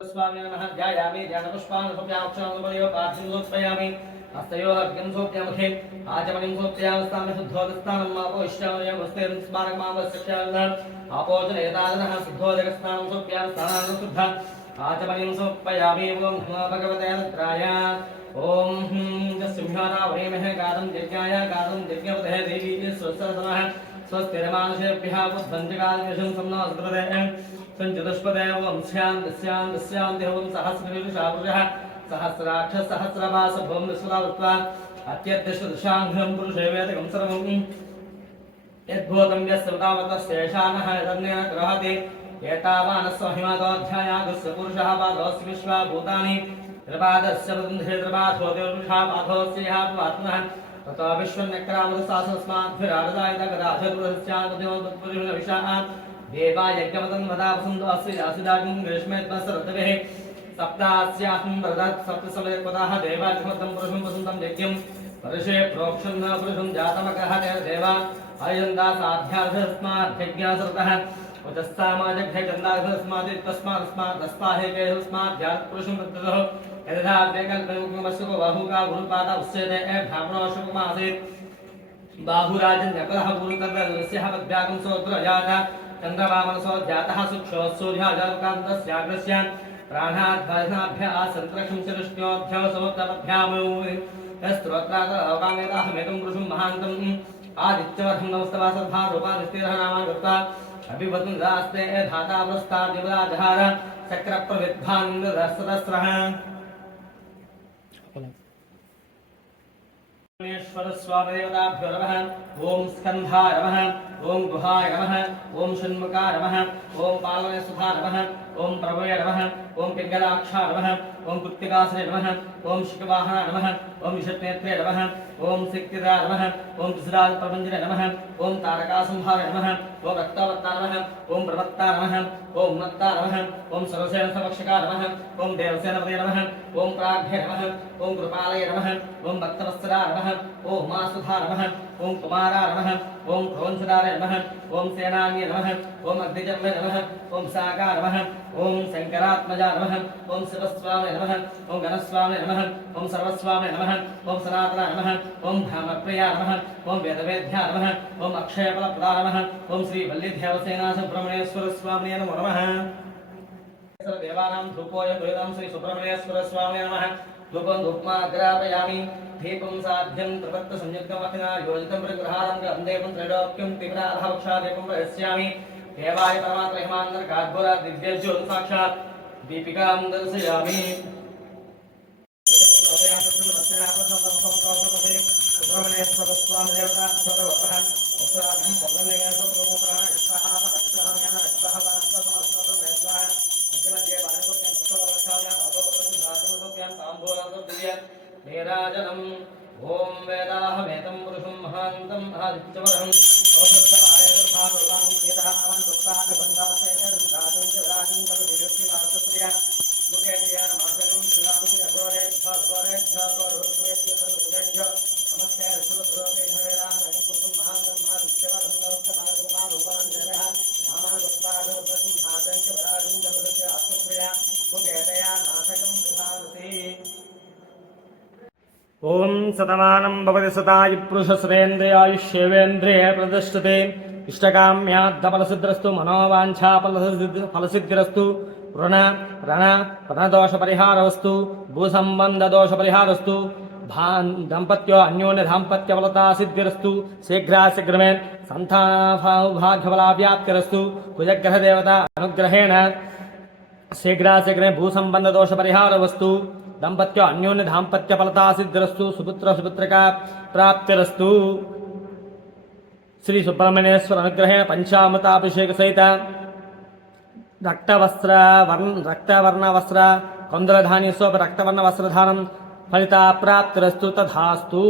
स्वामी नमः ध्यायामि ध्यानपुष्पान् सोप्याक्षानुपयो पार्थिवोत्पयामि हस्तयोः अर्घ्यं सोप्यामुखे आचमनिं सोप्यामस्तामि शुद्धोदस्तानं मापोष्टामयं वस्तेन स्मारकमावस्यक्षालः आपोजनेतादनः शुद्धोदकस्नानं सोप्यामि स्नानानं शुद्ध आचमनिं सोप्यामि ॐ नमो भगवते रुद्राय ॐ सिंहानावणेमहे गादं यज्ञाय गादं यज्ञपतये देवी स्वस्तिरतनः स्वस्तिरमानुषेभ्यः बुद्धञ्जगादिविषं सम्नोऽस्कृते संचतुष्पदे ओम स्यां देवं सहस्रविदुषापुरुषः सहस्राक्ष सहस्रवास भूम विश्वदावत्वा अत्यद्यश्वदशाङ्घ्रं पुरुषे वेदकं सर्वं यद्भूतं यस्सवतावतस्येषानः यदन्येन ग्रहति एतावानस्य हिमादोऽध्यायागस्य पुरुषः पादोऽस्य विश्वा भूतानि त्रिपादस्य वदन्धे त्रिपादो देवपुरुषः पादोऽस्य यः पात्मनः ततो विश्वन्यक्रामदशासनस्माद्भिरारदायतगदाधर्पुरस्यानुदेवोत्पुरुषविषाः देवा यज्ञमतं वदा वसन्तो अस्य यासिदागं ग्रीष्मेत्मसरतवेः सप्तास्यास्मिन् वरदात् सप्तसमयक्वदाः देवाधिमतं पुरुषं वसन्तं यज्ञं वर्षे प्रोक्षन् पुरुषं जातमकः तेन देवा अयन्दासाध्यार्थस्माद्यज्ञासरतः वचस्सामाजघ्ये चन्दाघस्मादित्तस्मादस्माहेकेस्माद्यात्पुरुषं प्रत्यतः यथाव्यकल्पमुखमस्सुको बाहुका गुरुपाद उच्यते भावनोऽशुकमासीत् बाहुराजन्यकलः गुरुतन्त्रस्यः पद्भ्यागं सोऽत्रजात चन्द्रवामनसो जातः सुक्षोत्सूर्याजालकान्तस्याग्रस्य प्राणाद्भजनाभ्यः सन्त्रक्षं चतुष्ण्योऽध्यवसमोत्तमभ्यामो यस्त्रोत्रादवकाङ्गेताहमेकं पुरुषं महान्तम् आदित्यवर्धं नमस्तवासद्भारूपानिस्थिरः नामागत्वा अभिवदन्दास्ते धातावस्तादिवदाजहार चक्रप्रविद्भान्ददस्रः स्वामदेवताभ्यो नमः ओम स्कन्धाय नमः ओम गुहाय नमः ओम षण्मुखाय नमः ओम पालनेसुधाय नमः ओम प्रभवे नमः ओम पिङ्गलाक्षाय नमः ओम कृत्तिकासने नमः ओम शिखवाहनाय नमः ओम विषट्नेत्रे नमः ओम सिक्तिदाय नमः ओम त्रिसुराजप्रभञ्जने नमः ओम तारकासंहाराय नमः ओम रक्तावत्ताय नमः ओम प्रवत्ताय नमः ओम उन्नताय नमः ओम सर्वसेनसमक्षकाय नमः ओम देवसेनपतये नमः ओम प्राज्ञे नमः ओम कृपालये नमः ओम भक्तवत्सलाय नमः ओम मासुधाय नमः ओम कुमाराय नमः ओम भवंसदाय नमः ओम सेनान्ये नमः ओम अग्निजन्मे नमः ओम साकाय नमः ओम शंकरात्मजाय नमः ओम शिवस्वामे नमः ओम गणस्वामे नमः ओम सर्वस्वामे नमः ओम सनातनाय नमः ओम धामप्रियाय नमः ओम वेदवेद्याय नमः ओम अक्षयफलप्रदाय नमः ओम श्री वल्लीदेवसेनासुब्रह्मण्येश्वरस्वामिने नमो नमः देवानां धूपोय प्रीतं श्री सुब्रह्मण्येश्वरस्वामिने नमः धूपं धूपमाग्रापयामि दीपं साध्यं प्रवत्त संयुक्तमखिना योजितं प्रगृहारं गन्धेवं त्रैलोक्यं तिम्राधवक्षादीपं प्रयस्यामि देवाय परमात्म हिमान्तर्गाद्भुरा दिव्यज्योति साक्षात् दीपिकां दर्शयामि नीराजनम् ओम वेदाहमेतं पुरुषं महान्तं आदित्यवरहं ओम सतमानं भवति सताय पुरुषसुरेन्द्रियायुष्येवेन्द्रिये प्रतिष्ठते इष्टकाम्याद्धफलसिद्धिरस्तु मनोवाञ्छाफलसिद्धिरस्तु ऋण रण प्रणदोषपरिहारवस्तु भूसम्बन्धदोषपरिहारस्तु दम्पत्यो अन्योन्य दाम्पत्यफलता सिद्धिरस्तु शीघ्रातिशीघ्रमे सन्तानभाग्यफलाव्याप्तिरस्तु कुजग्रहदेवता अनुग्रहेण शीघ्रातिशीघ्रमे भूसम्बन्धदोषपरिहारवस्तु दंपत्यो अन्योन्य दाम्पत्य फलता सिद्धिरस्तु सुपुत्र सुपुत्रिका प्राप्तिरस्तु श्री सुब्रह्मण्येश्वर अनुग्रहेण पंचामृताभिषेक सहित रक्तवर्ण वस्त्र कौंदलधान्य स्वप रक्तवर्ण वस्त्रधारण फलिता प्राप्तिरस्तु तथास्तु।